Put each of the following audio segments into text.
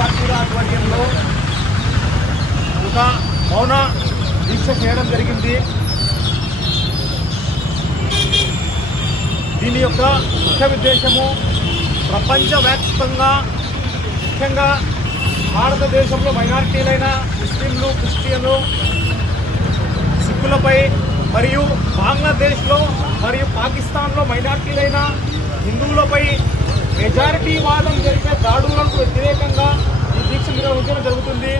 పార్టీల ఆధ్వర్యంలో ఒక మౌన దీక్ష చేయడం జరిగింది. దీని యొక్క ముఖ్య ఉద్దేశము ప్రపంచవ్యాప్తంగా ముఖ్యంగా భారతదేశంలో మైనారిటీలైన ముస్లింలు, క్రిస్టియన్లు, సిక్కులపై మరియు బంగ్లాదేశ్లో మరియు పాకిస్తాన్లో మైనారిటీలైన హిందువులపై మెజారిటీ వాదం జరిపే దాడులకు వ్యతిరేకంగా ఈ దీక్ష నిర్వహించడం జరుగుతుంది.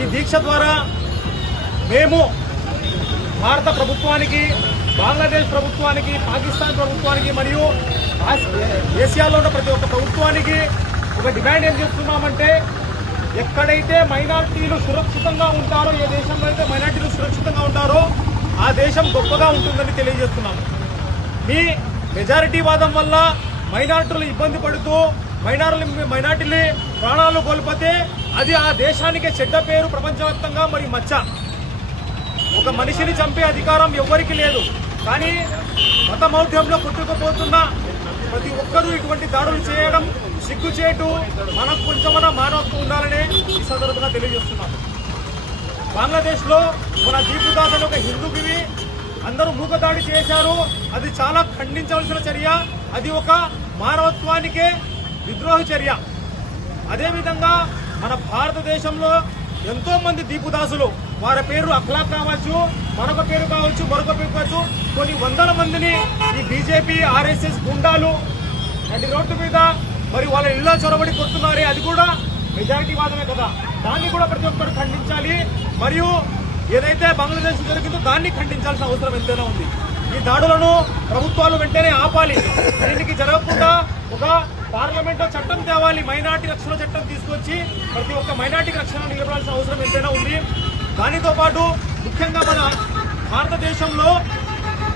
ఈ దీక్ష ద్వారా మేము భారత ప్రభుత్వానికి, బంగ్లాదేశ్ ప్రభుత్వానికి, పాకిస్తాన్ ప్రభుత్వానికి మరియు ఏషియాలో ఉన్న ప్రతి ఒక్క ప్రభుత్వానికి ఒక డిమాండ్ ఏం చేస్తున్నామంటే, ఎక్కడైతే మైనారిటీలు సురక్షితంగా ఉంటారో, ఏ దేశంలో అయితే మైనారిటీలు సురక్షితంగా ఉంటారో ఆ దేశం గొప్పగా ఉంటుందని తెలియజేస్తున్నాము. మీ మెజారిటీ వాదం వల్ల మైనారిటీలు ఇబ్బంది పడుతూ మైనారిటీలు ప్రాణాలు కోల్పోతే అది ఆ దేశానికే చెడ్డ పేరు, ప్రపంచవ్యాప్తంగా మరి మచ్చ. ఒక మనిషిని చంపే అధికారం ఎవ్వరికీ లేదు. కానీ మతమౌఢ్యంలో కొట్టుకుపోతున్న ప్రతి ఒక్కరూ ఇటువంటి దాడులు చేయడం సిగ్గుచేటు. మనకు కొంచెమన్నా మానవత్వం ఉండాలనే ఈ సందర్భంగా తెలియజేస్తున్నాము. బంగ్లాదేశ్లో మన దీపుదాస్ అనే ఒక హిందూకి అందరూ మూకదాడి చేశారు. అది చాలా ఖండించవలసిన చర్య. అది ఒక మానవత్వానికే విద్రోహ చర్య. అదేవిధంగా మన భారతదేశంలో ఎంతో మంది దీపుదాసులు, వారి పేరు అఖ్లాక్ కావచ్చు, మరొక పేరు కావచ్చు, మరొక పేరు కావచ్చు, కొన్ని వందల మందిని ఈ బీజేపీ, ఆర్ఎస్ఎస్ గుండాలు నడి రోడ్డు మీద మరి వాళ్ళ ఇళ్ల చొరబడి కొడుతున్నారే, అది కూడా మెజారిటీ వాదమే కదా. దాన్ని కూడా ప్రతి ఒక్కరు ఖండించాలి. మరియు ఏదైతే బంగ్లాదేశ్ జరిగిందో దాన్ని ఖండించాల్సిన అవసరం ఎంతైనా ఉంది. ఈ దాడులను ప్రభుత్వాలు వెంటనే ఆపాలి. దీనికి జరగకుండా ఒక పార్లమెంట్లో చట్టం తేవాలి. మైనార్టీ రక్షణ చట్టం తీసుకొచ్చి ప్రతి ఒక్క మైనార్టీకి రక్షణ నిలబడాల్సిన అవసరం ఎంతైనా ఉంది. దానితో పాటు ముఖ్యంగా మన భారతదేశంలో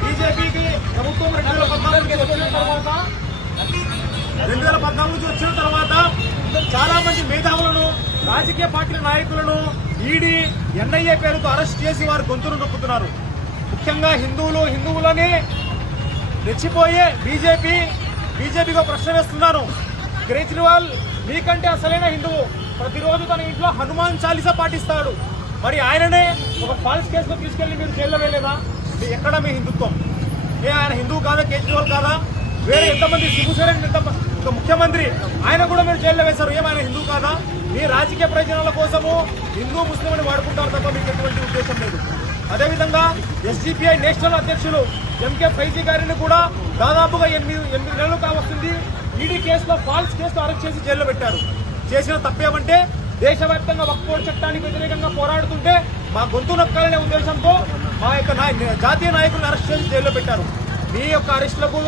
బీజేపీకి ప్రభుత్వం 2014 నుంచి వచ్చిన తర్వాత చాలా మంది మేధావులను, రాజకీయ పార్టీల నాయకులను ఈడీ, ఎన్ఐఏ పేరుతో అరెస్ట్ చేసి వారి గొంతును నొక్కుతున్నారు. ముఖ్యంగా హిందువులని రెచ్చిపోయే బీజేపీగా ప్రశ్న వేస్తున్నాను. కేజ్రీవాల్ మీకంటే అసలైన హిందువు. ప్రతిరోజు తన ఇంట్లో హనుమాన్ చాలీసా పాటిస్తాడు. మరి ఆయననే ఒక ఫాల్స్ కేసులో తీసుకెళ్లి మీరు జైల్లో వేయలేదా? ఎక్కడ మీ హిందుత్వం? ఆయన హిందువు కాదా? కేజ్రీవాల్ కాదా? వేరే ఎంతమంది, శివసేన ఒక ముఖ్యమంత్రి, ఆయన కూడా మీరు జైల్లో వేశారు. ఏమైనా హిందువు కాదా? మీ రాజకీయ ప్రయోజనాల కోసము హిందూ ముస్లిం అని వాడుకుంటారు తప్ప మీకు ఎటువంటి ఉద్దేశం లేదు. అదేవిధంగా ఎస్డిపిఐ నేషనల్ అధ్యక్షులు ఎంకే ఫైజీ గారిని కూడా దాదాపుగా 8 నెలలు కావస్తుంది ఈడీ కేసులో, ఫాల్స్ కేసులో అరెస్ట్ చేసి జైల్లో పెట్టారు. చేసిన తప్పేమంటే దేశవ్యాప్తంగా వక్ఫ్ బోర్డు చట్టానికి వ్యతిరేకంగా పోరాడుతుంటే మా గొంతు నొక్కాలనే ఉద్దేశంతో మా యొక్క జాతీయ నాయకులను అరెస్ట్ చేసి జైల్లో పెట్టారు. మీ యొక్క అరెస్టులకు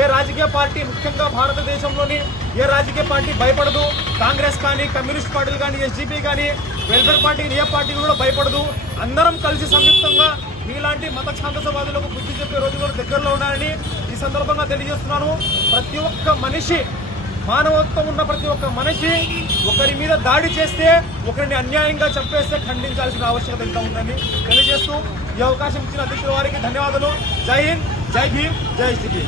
ఏ రాజకీయ పార్టీ, ముఖ్యంగా భారతదేశంలోని ఏ రాజకీయ పార్టీ భయపడదు. కాంగ్రెస్ కానీ, కమ్యూనిస్ట్ పార్టీలు కానీ, ఎస్డిపి కానీ, వెల్ఫేర్ పార్టీ, ఏ పార్టీలు కూడా భయపడదు. అందరం కలిసి సంయుక్తంగా మీలాంటి మత ఛాందసవాదులకు బుద్ధి చెప్పే రోజులు దగ్గరలో ఉన్నాయని ఈ సందర్భంగా తెలియజేస్తున్నాను. ప్రతి ఒక్క మనిషి, మానవత్వం ఉన్న ప్రతి ఒక్క మనిషి ఒకరి మీద దాడి చేస్తే, ఒకరిని అన్యాయంగా చంపేస్తే ఖండించాల్సిన ఆవశ్యకత ఎంత ఉందని తెలియజేస్తూ ఈ అవకాశం ఇచ్చిన అధ్యక్షుల వారికి ధన్యవాదాలు. జై హింద్, జై భీమ్, జై ఎస్డిపి.